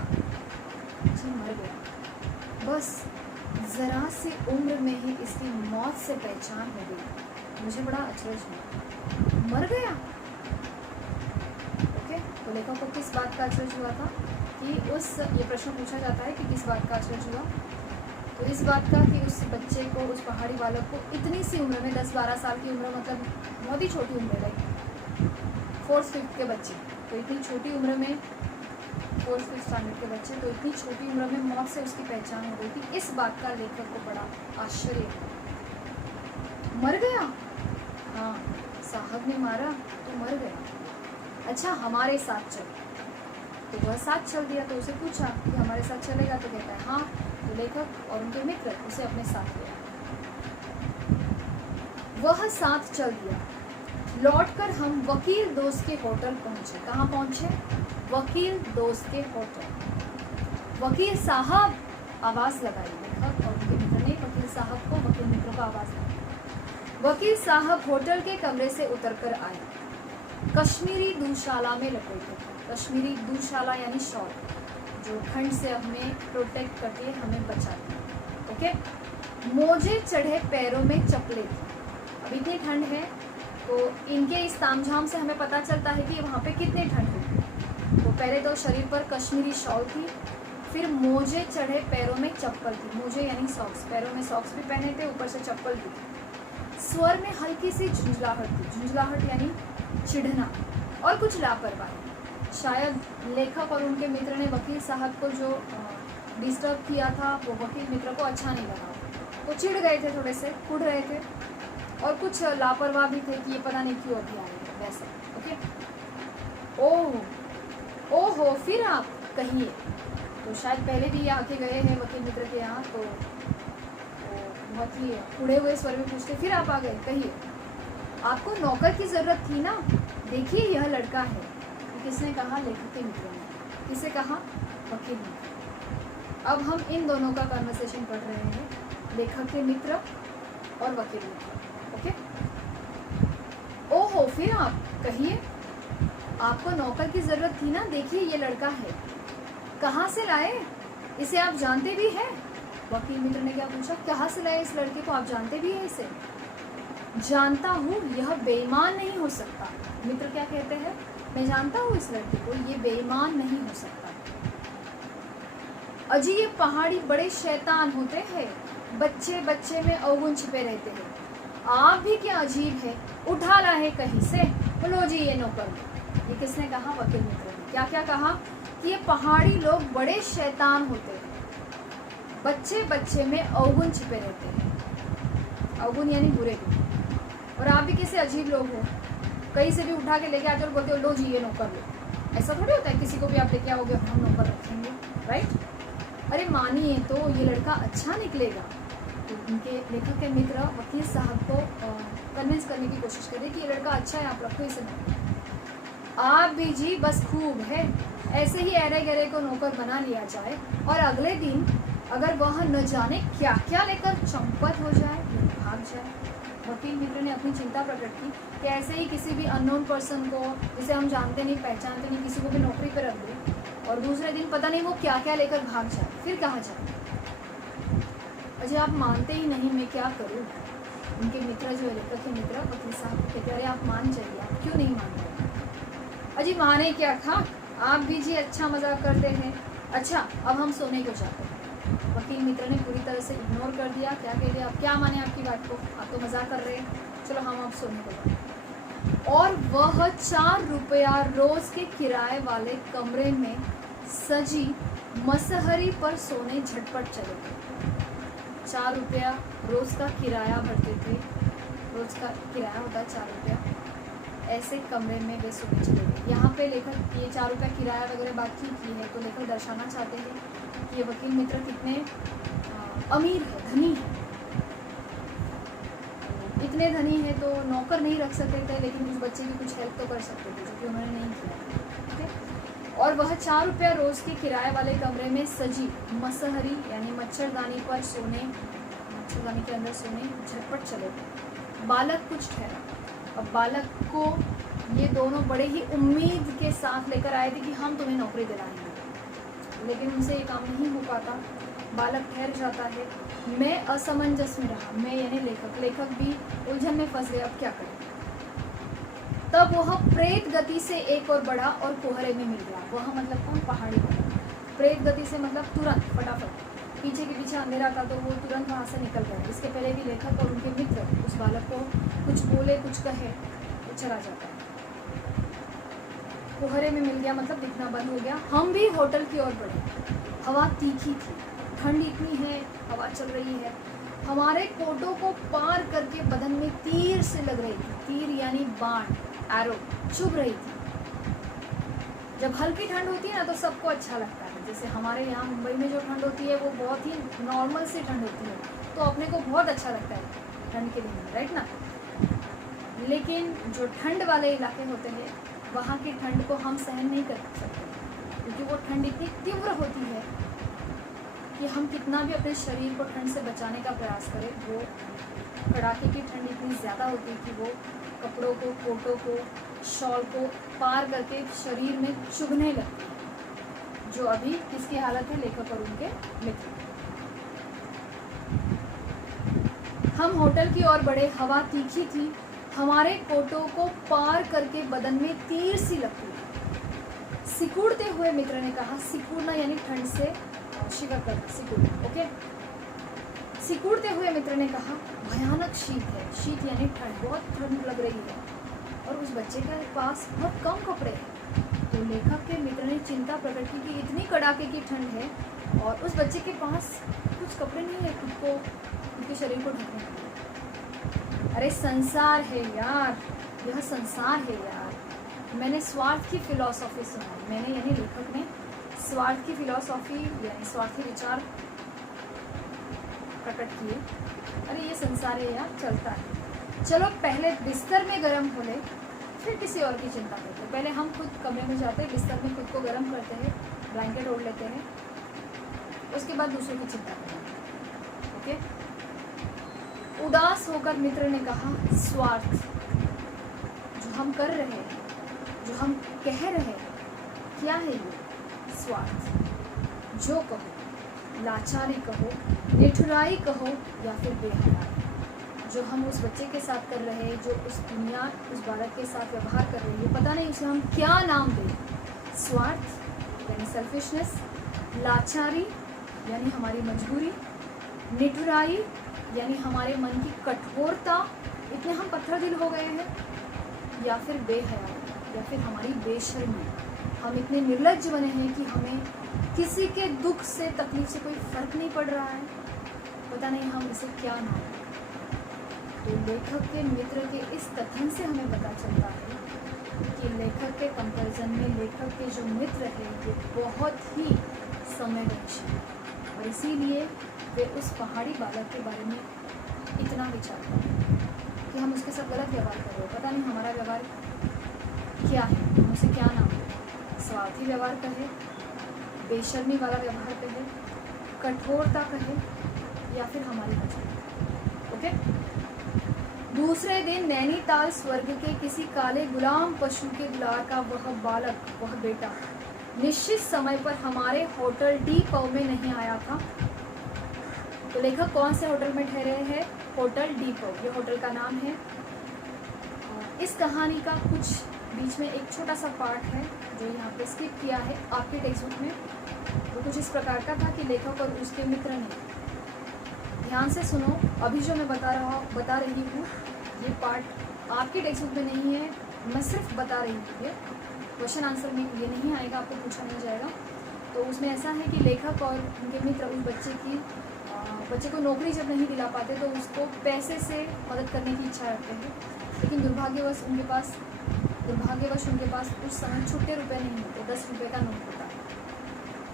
जी मर गया। बस जरा सी उम्र में ही इसकी मौत से पहचान हो गई। मुझे बड़ा अचरज हुआ। मर गया? ओके। तो लेखक को किस बात का अचरज हुआ था कि ये प्रश्न पूछा जाता है कि किस बात का अचरज हुआ? तो इस बात का कि उस बच्चे को, उस पहाड़ी बालक को इतनी सी उम्र में, 10-12 साल की उम्र, मतलब बहुत ही छोटी उम्र है, 4th-5th के बच्चे, तो इतनी छोटी उम्र में 4th-5th स्टैंडर्ड के बच्चे, तो इतनी छोटी उम्र में मौत से उसकी पहचान हो गई थी। इस बात का लेखक को बड़ा आश्चर्य। मर गया? हाँ, साहब ने मारा तो मर गया। अच्छा हमारे साथ चल। तो वह साथ चल दिया। तो उसे पूछा कि हमारे साथ चलेगा? तो कहता है हाँ। तो लेखक और उनके मित्र उसे अपने साथ ले आए। वह साथ चल दिया। लौटकर हम वकील दोस्त के होटल पहुंचे। कहाँ पहुंचे? वकील दोस्त के होटल। वकील साहब आवाज लगाई। लेखक और उनके मित्र ने वकील साहब को, वकील मित्रों को आवाज लगाई। वकील साहब होटल के कमरे से उतरकर आए। कश्मीरी दूशाला में लपेटे थे। कश्मीरी दूशाला यानी शॉल, जो ठंड से हमें प्रोटेक्ट करती है, हमें बचाती है। ओके। मोजे चढ़े पैरों में चप्पलें थी। अब इतनी ठंड है तो इनके इस तामझाम से हमें पता चलता है कि वहाँ पे कितनी ठंड है। तो पहले तो शरीर पर कश्मीरी शॉल थी, फिर मोजे चढ़े पैरों में चप्पल थी। मोजे यानी सॉक्स, पैरों में सॉक्स भी पहने थे, ऊपर से चप्पल भी थी। स्वर में हल्की सी झुंझलाहट थी। झुंझलाहट यानी चिढ़ना और कुछ लापरवाही। शायद लेखक और उनके मित्र ने वकील साहब को जो डिस्टर्ब किया था, वो वकील मित्र को अच्छा नहीं लगा। वो चिढ़ गए थे, थोड़े से कुढ़ रहे थे, और कुछ लापरवाह भी थे कि ये पता नहीं क्यों अभी आए थे, वैसे। ओके। ओहो, फिर आप कहिए। तो शायद पहले भी ये आके गए हैं वकील मित्र के यहाँ, तो बहुत ही उड़े हुए स्वर में पूछते, फिर आप आ गए, कहिए। आपको नौकर की ज़रूरत थी ना? देखिए यह लड़का है, किसने कहा? लेखक के मित्र ने। किसे कहा? वकील ने। अब हम इन दोनों का कन्वर्सेशन पढ़ रहे हैं, लेखक के मित्र और वकील मित्र। ओके, ओहो, फिर आप कहिए, आपको नौकर की जरूरत थी ना? देखिए ये लड़का है, कहाँ से लाए? इसे आप जानते भी हैं? वकील मित्र ने क्या पूछा? कहाँ से लाए इस लड़के को? आप जानते भी हैं इसे? जानता हूँ, यह बेईमान नहीं हो सकता। मित्र क्या कहते हैं? मैं जानता हूँ इस लड़के को, ये बेईमान नहीं हो सकता। अजी ये पहाड़ी बड़े शैतान होते हैं, बच्चे बच्चे में अवगुण छिपे रहते हैं। आप भी क्या अजीब है, उठा लाए कहीं से, बोलो जी ये नौकर। ये किसने कहा? वकील मित्र ने। क्या क्या कहा? कि ये पहाड़ी लोग बड़े शैतान होते हैं, बच्चे बच्चे में अवगुण छिपे रहते हैं। अवगुण यानी बुरे गुण। और आप भी कैसे अजीब लोग हो, कहीं से भी उठा के लेके आते और बोलते हो लो जी ये नौकर लो। ऐसा थोड़ी होता है, किसी को भी आप लेके आओगे हम नौकर रखेंगे, राइट? अरे मानिए तो ये लड़का अच्छा निकलेगा। तो उनके लेखक के मित्र वकील साहब को कन्विंस करने की कोशिश करें कि ये लड़का अच्छा है, आप रखो इसे नौकर। आप भी जी बस खूब है, ऐसे ही अरे गहरे को नौकर बना लिया जाए और अगले दिन अगर वह न जाने क्या क्या लेकर चंपत हो जाए, भाग जाए। वकील मित्र ने अपनी चिंता प्रकट की कि ऐसे ही किसी भी अननोन पर्सन को, जिसे हम जानते नहीं पहचानते नहीं, किसी को भी नौकरी पर रख दे और दूसरे दिन पता नहीं वो क्या क्या लेकर भाग जाए, फिर कहाँ जाए? अजय आप मानते ही नहीं, मैं क्या करूँ? उनके मित्र जो है, लेखक के मित्र वकील साहब को कहते, अरे आप मान जाइए, आप क्यों नहीं मान रहे? अजय माने क्या था, आप भी जी अच्छा मजाक करते हैं। अच्छा अब हम सोने को जाते हैं। वकील मित्र ने पूरी तरह से इग्नोर कर दिया। क्या कह दिया? आप क्या माने आपकी बात को, आप तो मजाक कर रहे हैं, चलो हम अब सोने को जाते हैं। और वह 4 रुपया रोज के किराए वाले कमरे में सजी मसहरी पर सोने झटपट चले गए। 4 रुपया रोज का किराया भरते थे, रोज का किराया होता है 4 रुपया। ऐसे कमरे में वे सोने चले गए। यहाँ पे लेखक ये 4 रुपया किराया वगैरह बात की है, तो लेखक दर्शाना चाहते हैं कि ये वकील मित्र कितने अमीर है, धनी है। इतने धनी है तो नौकर नहीं रख सकते थे, लेकिन उस बच्चे की कुछ हेल्प तो कर सकते थे, जो कि उन्होंने नहीं किया। ठीक है, और वह 4 रुपया रोज के किराए वाले कमरे में सजी मसहरी यानी मच्छरदानी पर सोने, मच्छरदानी के अंदर सोने झटपट चले गए। बालक कुछ ठहरा। अब बालक को ये दोनों बड़े ही उम्मीद के साथ लेकर आए थे कि हम तुम्हें नौकरी दिलाएंगे, लेकिन उनसे ये काम नहीं हो पाता। बालक ठहर जाता है। मैं असमंजस में रहा, मैं यानी लेखक भी उलझन में फंस गए, अब क्या करें? तब वह प्रेत गति से एक और बढ़ा और कोहरे में मिल गया। वह मतलब कौन? पहाड़ी पर। प्रेत गति से मतलब तुरंत, फटाफट। पीछे के पीछे अंधेरा था तो वो तुरंत वहाँ से निकल गया। इसके पहले भी लेखक और उनके मित्र उस बालक को कुछ बोले कुछ कहे तो चला जाता है। कोहरे में मिल गया मतलब दिखना बंद हो गया। हम भी होटल की ओर बढ़े। हवा तीखी थी, ठंड इतनी है, हवा चल रही है। हमारे कोटों को पार करके बदन में तीर से लग रही थी। तीर यानी बाण, एरो, चुभ रही थी। जब हल्की ठंड होती है ना तो सबको अच्छा लगता है। जैसे हमारे यहाँ मुंबई में जो ठंड होती है वो बहुत ही नॉर्मल सी ठंड होती है, तो अपने को बहुत अच्छा लगता है ठंड के दिन में, राइट ना? लेकिन जो ठंड वाले इलाके होते हैं वहाँ की ठंड को हम सहन नहीं कर सकते, क्योंकि वो ठंड इतनी तीव्र होती है कि हम कितना भी अपने शरीर को ठंड से बचाने का प्रयास करें, वो कड़ाके की ठंड इतनी ज़्यादा होती है कि वो कपड़ों को, कोटों को, शॉल को पार करके शरीर में चुभने लगती है। जो अभी किसकी हालत है? लेखक और उनके मित्र। हम होटल की ओर बढ़े। हवा तीखी थी, हमारे कोटों को पार करके बदन में तीर सी लगती है। सिकुड़ते हुए मित्र ने कहा, सिकुड़ना यानी ठंड से शिकर करना, सिकुड़ना। ओके, सिकुड़ते हुए मित्र ने कहा, भयानक शीत है। शीत यानी ठंड, बहुत ठंड लग रही है और उस बच्चे के पास बहुत कम कपड़े हैं। तो लेखक के मित्र ने चिंता प्रकट की कि इतनी कड़ाके की ठंड है और उस बच्चे के पास कुछ कपड़े नहीं है खुद को, उनके शरीर को ढकने के लिए। अरे संसार है यार, यह संसार है यार। मैंने स्वार्थ की फिलॉसफी सुना। मैंने यानी लेखक ने स्वार्थ की फिलॉसफी यानी स्वार्थी विचार प्रकट किए। अरे ये संसार है यार, चलता है। चलो पहले बिस्तर में गर्म हो ले, फिर किसी और की चिंता करते। पहले हम खुद कमरे में जाते हैं, बिस्तर में खुद को गर्म करते हैं, ब्लैंकेट ओढ़ लेते हैं, उसके बाद दूसरों की चिंता करते हैं। ओके। उदास होकर मित्र ने कहा, स्वार्थ, जो हम कर रहे हैं, जो हम कह रहे हैं, क्या है ये? स्वार्थ। जो कहो, लाचारी कहो, निठुराई कहो या फिर बेहयाई, जो हम उस बच्चे के साथ कर रहे हैं, जो उस दुनिया, उस बालक के साथ व्यवहार कर रही है, पता नहीं उसे हम क्या नाम दें। स्वार्थ यानी सेल्फिशनेस, लाचारी यानी हमारी मजबूरी, निठुराई यानी हमारे मन की कठोरता, इतने हम पत्थर दिल हो गए हैं, या फिर बेहयाई या फिर हमारी बेशर्मी, हम इतने निर्लज्ज बने हैं कि हमें किसी के दुख से, तकलीफ से कोई फर्क नहीं पड़ रहा है, पता नहीं हम इसे क्या नाम दें। तो लेखक के मित्र के इस कथन से हमें पता चलता है कि लेखक के कंपैरिजन में लेखक के जो मित्र हैं वो बहुत ही संवेदनशील है, और इसीलिए वे उस पहाड़ी बालक के बारे में इतना विचार करते हैं कि हम उसके साथ गलत व्यवहार कर रहे हो, पता नहीं हमारा व्यवहार क्या है, हम उसे क्या नाम दें। स्वार्थी व्यवहार कहे, बेशर्मी वाला व्यवहार कहे, कठोरता कहे, या फिर हमारी मजबूरी। ओके। दूसरे दिन नैनीताल स्वर्ग के किसी काले गुलाम पशु के दुलार का वह बालक, वह बेटा, निश्चित समय पर हमारे होटल डी पव में नहीं आया था। तो लेखक कौन से होटल में ठहरे हैं? होटल डी पव, ये होटल का नाम है। इस कहानी का कुछ बीच में एक छोटा सा पार्ट है जो यहाँ पे स्किप किया है आपके टेक्स्ट बुक में। तो कुछ इस प्रकार का था कि लेखक और उसके मित्र ने, ध्यान से सुनो, अभी जो मैं बता रही हूँ ये पार्ट आपके टेक्स्ट बुक में नहीं है, मैं सिर्फ बता रही हूँ, ये क्वेश्चन आंसर में ये नहीं आएगा, आपको पूछा नहीं जाएगा। तो उसमें ऐसा है कि लेखक और उनके मित्र उस बच्चे को नौकरी जब नहीं दिला पाते तो उसको पैसे से मदद करने की इच्छा रखते हैं, लेकिन दुर्भाग्यवश उनके पास उस समय छुट्टे रुपए नहीं होते, 10 रुपये का नोट होता है।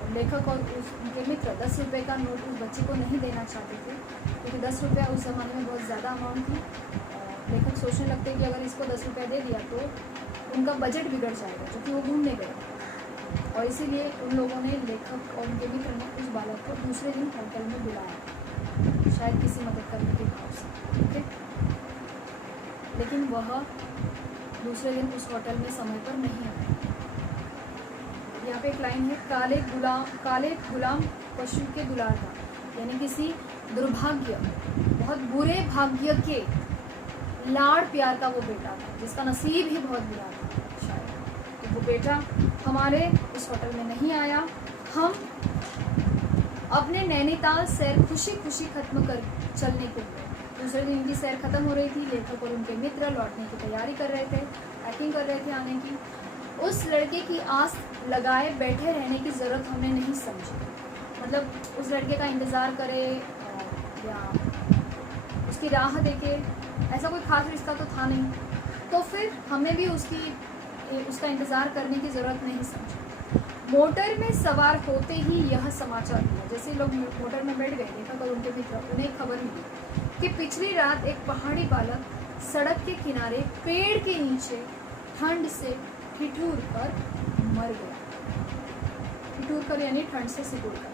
और लेखक और उनके मित्र 10 रुपये का नोट उस बच्चे को नहीं देना चाहते थे, क्योंकि 10 रुपया उस ज़माने में बहुत ज़्यादा अमाउंट थी। लेखक सोचने लगते कि अगर इसको 10 रुपये दे दिया तो उनका बजट बिगड़ जाएगा, जो कि वो घूमने गए। और इसीलिए उन लोगों ने, लेखक और उनके मित्र ने, उस बालक को दूसरे दिन होटल में बुलाया, शायद किसी मदद करने के भाव से। ओके। लेकिन वह दूसरे दिन उस होटल में समय पर नहीं आया। यहाँ पे एक लाइन है, काले गुलाम पशु के दुलार का, यानी किसी दुर्भाग्य, बहुत बुरे भाग्य के लाड़ प्यार का वो बेटा था, जिसका नसीब ही बहुत बुरा था शायद। तो वो बेटा हमारे इस होटल में नहीं आया। हम अपने नैनीताल सैर खुशी खुशी खत्म कर चलने को गए। दूसरे दिन की सैर खत्म हो रही थी, लेखक और उनके मित्र लौटने की तैयारी कर रहे थे, पैकिंग कर रहे थे आने की। उस लड़के की आस लगाए बैठे रहने की ज़रूरत हमने नहीं समझी, मतलब उस लड़के का इंतज़ार करे या उसकी राह देखे, ऐसा कोई खास रिश्ता तो था नहीं, तो फिर हमने भी उसका इंतज़ार करने की ज़रूरत नहीं समझी। मोटर में सवार होते ही यह समाचार हुआ, जैसे लोग मोटर में बैठ गए, लेखक और उनके मित्र, उन्हें खबर मिली कि पिछली रात एक पहाड़ी बालक सड़क के किनारे पेड़ के नीचे ठंड से ठिठुर कर मर गया। ठिठुर कर यानी ठंड से सिकुड़ कर।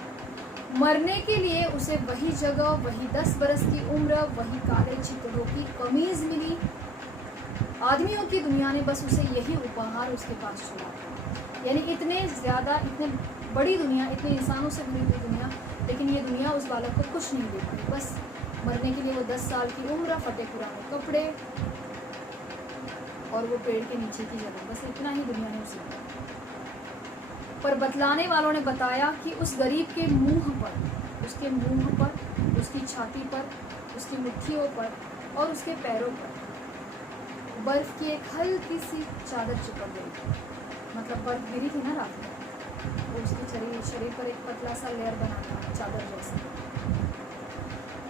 मरने के लिए उसे वही जगह, वही 10 बरस की उम्र, वही काले चितड़ों की कमीज मिली। आदमियों की दुनिया ने बस उसे यही उपहार उसके पास छोड़ा था। यानी इतने बड़ी दुनिया, इतने इंसानों से भरी हुई दुनिया, लेकिन ये दुनिया उस बालक को कुछ नहीं दे पाई। बस मरने के लिए वो 10 साल की उम्र, फटे पुराने कपड़े और वो पेड़ के नीचे की जगह, बस इतना ही दुनिया ने उसे दिया। पर बतलाने वालों ने बताया कि उस गरीब के मुंह पर, उसके मुंह पर, उसकी छाती पर, उसकी मुट्ठियों पर और उसके पैरों पर बर्फ की एक हल्की सी चादर चिपक गई थी। मतलब बर्फ गिरी थी ना रात में, तो उसके शरीर पर एक पतला सा लेयर बना था चादर जैसा।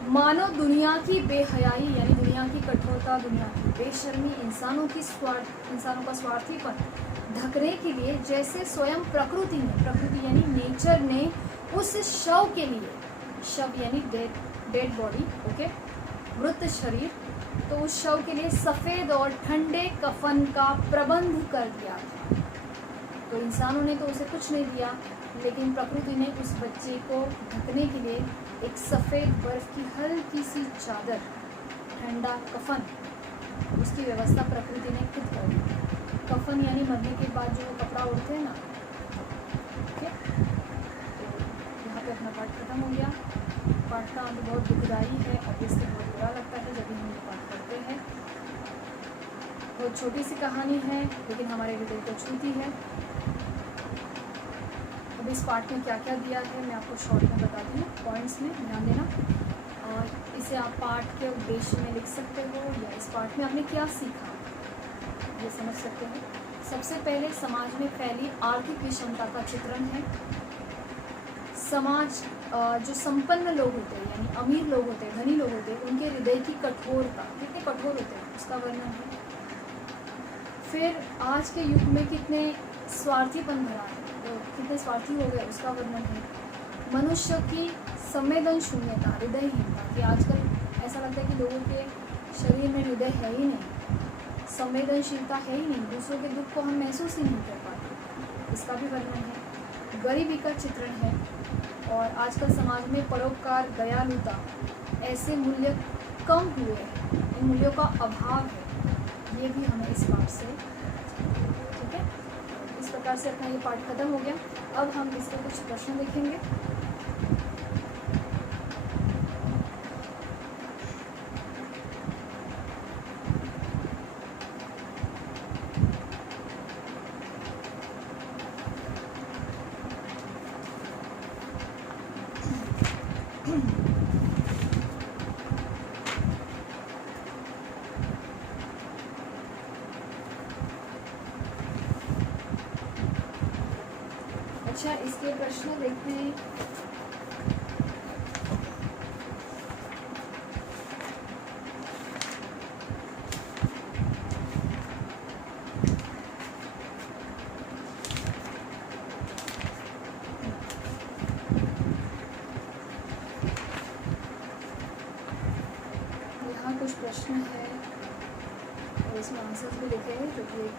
मानो दुनिया की बेहयाई, यानी दुनिया की कठोरता, दुनिया की बेशर्मी, इंसानों का स्वार्थीपन ढकने के लिए जैसे स्वयं प्रकृति यानी नेचर ने उस शव के लिए, शव यानी डेड बॉडी, ओके, मृत शरीर, तो उस शव के लिए सफ़ेद और ठंडे कफन का प्रबंध कर दिया था। तो इंसानों ने तो उसे कुछ नहीं दिया, लेकिन प्रकृति ने उस बच्चे को ढकने के लिए एक सफ़ेद बर्फ़ की हल्की सी चादर, ठंडा कफन, उसकी व्यवस्था प्रकृति ने खुद कर दी। कफन यानी मरने के बाद जो कपड़ा ओढ़ते हैं ना, ठीक है। तो यहाँ पे अपना पाठ खत्म हो गया। पाठ का अंत बहुत दुखदाई है और इससे बहुत बुरा लगता है जब हम ये पाठ पढ़ते हैं। बहुत छोटी सी कहानी है, लेकिन हमारे हृदय को छूती है। अब इस पाठ में क्या क्या दिया है मैं आपको शॉर्ट में बताती हूँ, पॉइंट्स में ध्यान देना। और इसे आप पाठ के उद्देश्य में लिख सकते हो, या इस पाठ में आपने क्या सीखा ये समझ सकते हैं। सबसे पहले समाज में फैली आर्थिक विषमता का चित्रण है। समाज जो संपन्न लोग होते हैं, यानी अमीर लोग होते हैं, धनी लोग होते हैं, उनके हृदय की कठोरता, कितने कठोर होते हैं उसका वर्णन है। फिर आज के युग में कितने स्वार्थीपन भरा है, तो कितने स्वार्थी हो गए उसका वर्णन है। मनुष्य की संवेदन शून्यता, हृदयहीनता, कि आजकल ऐसा लगता है कि लोगों के शरीर में हृदय है ही नहीं, संवेदनशीलता है ही नहीं, दूसरों के दुख को हम महसूस ही नहीं कर पाते, इसका भी वर्णन है। गरीबी का चित्रण है। और आजकल समाज में परोपकार, दयालुता, ऐसे मूल्य कम हुए हैं, इन मूल्यों का अभाव है, ये भी हमें इस पाठ से, ठीक है। इस प्रकार से अपना ये पाठ खत्म हो गया। अब हम इसके कुछ प्रश्न देखेंगे। अच्छा, इसके प्रश्न देखते हैं। यहाँ कुछ प्रश्न है और इसमें आंसर्स भी लिखे हैं, जो कि एक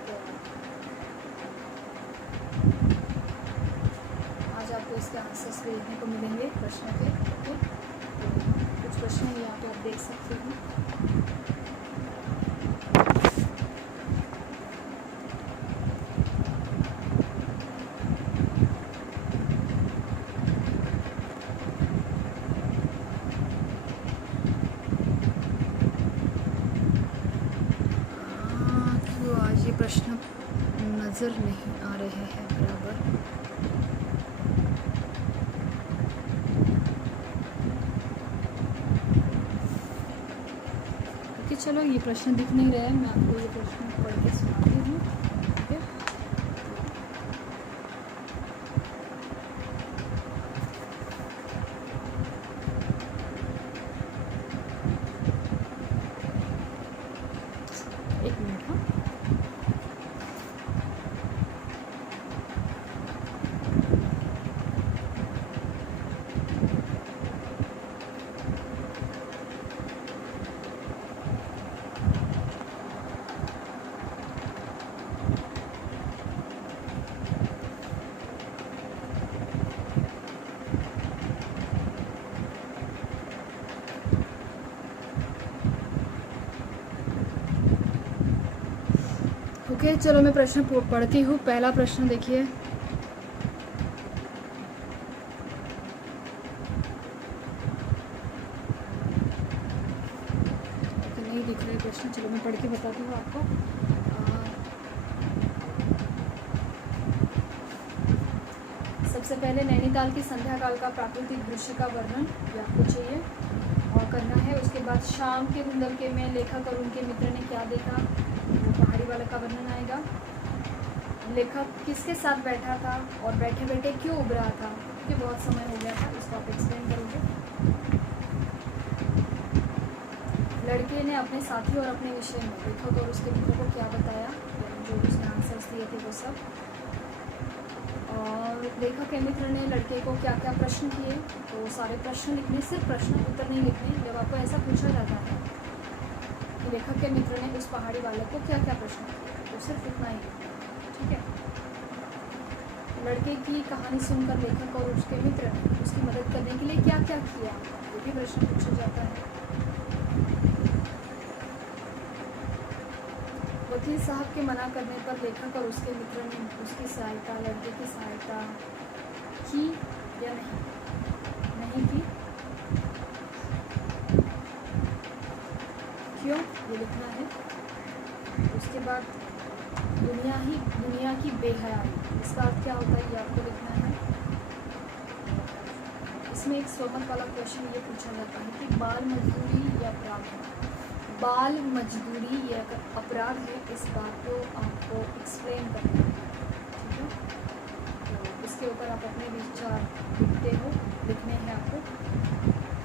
आपको इसके आंसर्स भी देखने को मिलेंगे प्रश्नों के। ओके, तो कुछ प्रश्न यहाँ पे आप देख सकते हैं। क्यों आज ये प्रश्न नज़र नहीं आ रहे हैं बराबर। चलो, ये प्रश्न दिख नहीं रहा है, मैं आपको ये प्रश्न पढ़ के सुनाती हूँ, ठीक है। एक मिनट। हाँ, ओके, चलो मैं प्रश्न पढ़ती हूँ। पहला प्रश्न देखिए। नहीं दिख रहे प्रश्न, चलो मैं पढ़ के बताती हूँ आपको। सबसे पहले नैनीताल की संध्या काल का प्राकृतिक दृश्य का वर्णन ये आपको चाहिए और करना है। उसके बाद शाम के धुंधलके में लेखक और उनके मित्र ने क्या देखा, पहाड़ी वाले का वर्णन आएगा। लेखक किसके साथ बैठा था और बैठे बैठे क्यों उब रहा था, क्योंकि बहुत समय हो गया था, इसको आप एक्सप्लेन करोगे। लड़के ने अपने साथी और अपने विषय में लेखक और उसके मित्रों को क्या बताया, जो उसने आंसर्स दिए थे वो सब। और लेखक के मित्र ने लड़के को क्या क्या प्रश्न किए, तो सारे प्रश्न लिखने, सिर्फ प्रश्न, उत्तर नहीं लिखने। जब आपको ऐसा पूछा जाता है कि लेखक के मित्र ने उस पहाड़ी बालक को क्या क्या प्रश्न किए, तो सिर्फ इतना ही, ठीक है। लड़के की कहानी सुनकर लेखक और उसके मित्र ने उसकी मदद करने के लिए क्या क्या किया, ये भी प्रश्न पूछा जाता है। वकील साहब के मना करने पर लेखक और उसके मित्र ने उसकी सहायता, लड़के की सहायता की या नहीं की, क्यों, ये लिखना है। उसके बाद दुनिया की बेहयाई, इसका अर्थ क्या होता है ये आपको लिखना है। इसमें एक स्वमत वाला क्वेश्चन ये पूछा जाता है कि बाल मजदूरी या अपराध है। बाल मजदूरी या अपराध है, इस बात को आपको एक्सप्लेन करना है, ठीक है। तो इसके ऊपर आप अपने विचार लिखते हो, लिखने हैं आपको।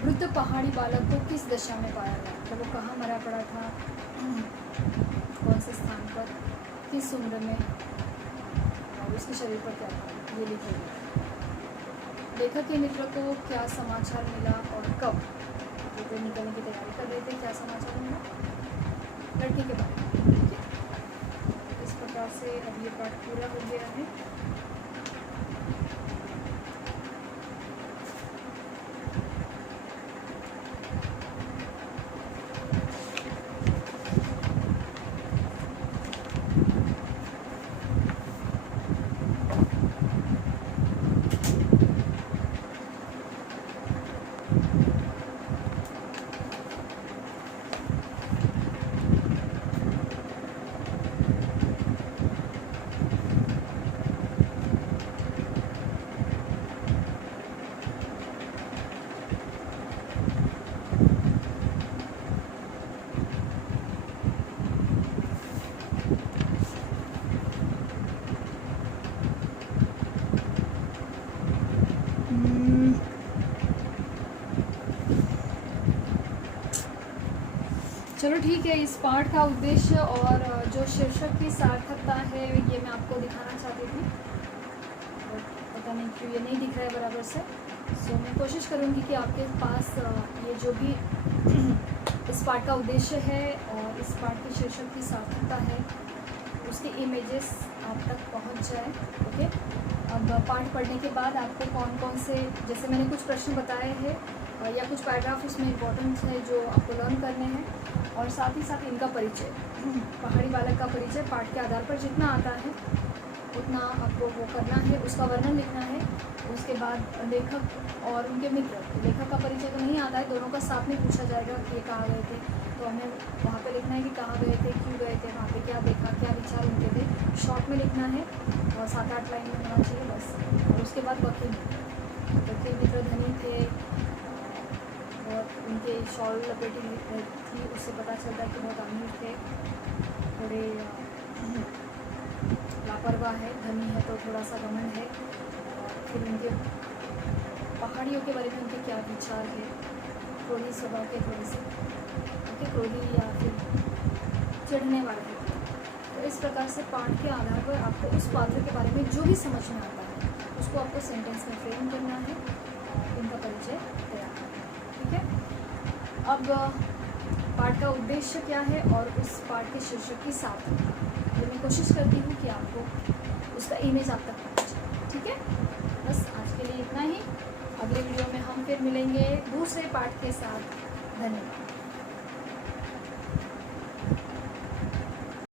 वृद्ध पहाड़ी बालक को किस दशा में पाया गया, तो वो कहाँ मरा पड़ा था, कौन से स्थान पर, किस उम्र में, और उसके शरीर पर क्या था, ये लिखेंगे। लेखक के मित्र को क्या समाचार मिला और कब, वो निकलने की तैयारी कर रहे थे, क्या समाचार मिला, लड़के के बारे में, ठीक है। इस प्रकार से अब ये पाठ पूरा हो गया है। चलो ठीक है, इस पाठ का उद्देश्य और जो शीर्षक की सार्थकता है ये मैं आपको दिखाना चाहती थी, और पता नहीं क्यों ये नहीं दिख रहा है बराबर से। सो मैं कोशिश करूँगी कि आपके पास ये जो भी इस पाठ का उद्देश्य है और इस पाठ के शीर्षक की सार्थकता है उसके इमेजेस आप तक पहुँच जाए, ओके। अब पाठ पढ़ने के बाद आपको कौन कौन से, जैसे मैंने कुछ प्रश्न बताए हैं या कुछ पैराग्राफ उसमें इम्पोर्टेंट है जो आपको लर्न करने हैं, और साथ ही साथ इनका परिचय, पहाड़ी बालक का परिचय पाठ के आधार पर जितना आता है उतना आपको वो करना है, उसका वर्णन लिखना है। उसके बाद लेखक और उनके मित्र, लेखक का परिचय तो नहीं आता है, दोनों का साथ में पूछा जाएगा कि ये कहाँ गए थे, तो हमें वहाँ पे लिखना है कि कहाँ गए थे, क्यों गए थे, वहाँ पे क्या देखा, क्या विचार उनके थे, शॉर्ट में लिखना है और 7-8 लाइन में होना चाहिए बस। और उसके बाद वकील मित्र धनी थे और उनके शॉल लपेटी थी, उससे पता चलता है कि बहुत अमीर थे, थोड़े लापरवाह है, धनी है तो थोड़ा सा घमंड है। और फिर उनके पहाड़ियों के बारे में उनके क्या विचार है, क्रोधी स्वभाव के थोड़े से, उनके क्रोधी या फिर चिढ़ने वाले हैं। तो इस प्रकार से पाठ के आधार पर आपको उस पात्र के बारे में जो भी समझ में आता है उसको आपको सेंटेंस में फ्रेम करना है, इनका परिचय तैयार करना है, ठीक है। अब पाठ का उद्देश्य क्या है और उस पाठ के शीर्षक की सार्थकता, ये मैं कोशिश करती हूँ कि आपको उसका इमेज आप तक पहुँचे, ठीक है। बस आज के लिए इतना ही। अगले वीडियो में हम फिर मिलेंगे दूसरे पाठ के साथ। धन्यवाद।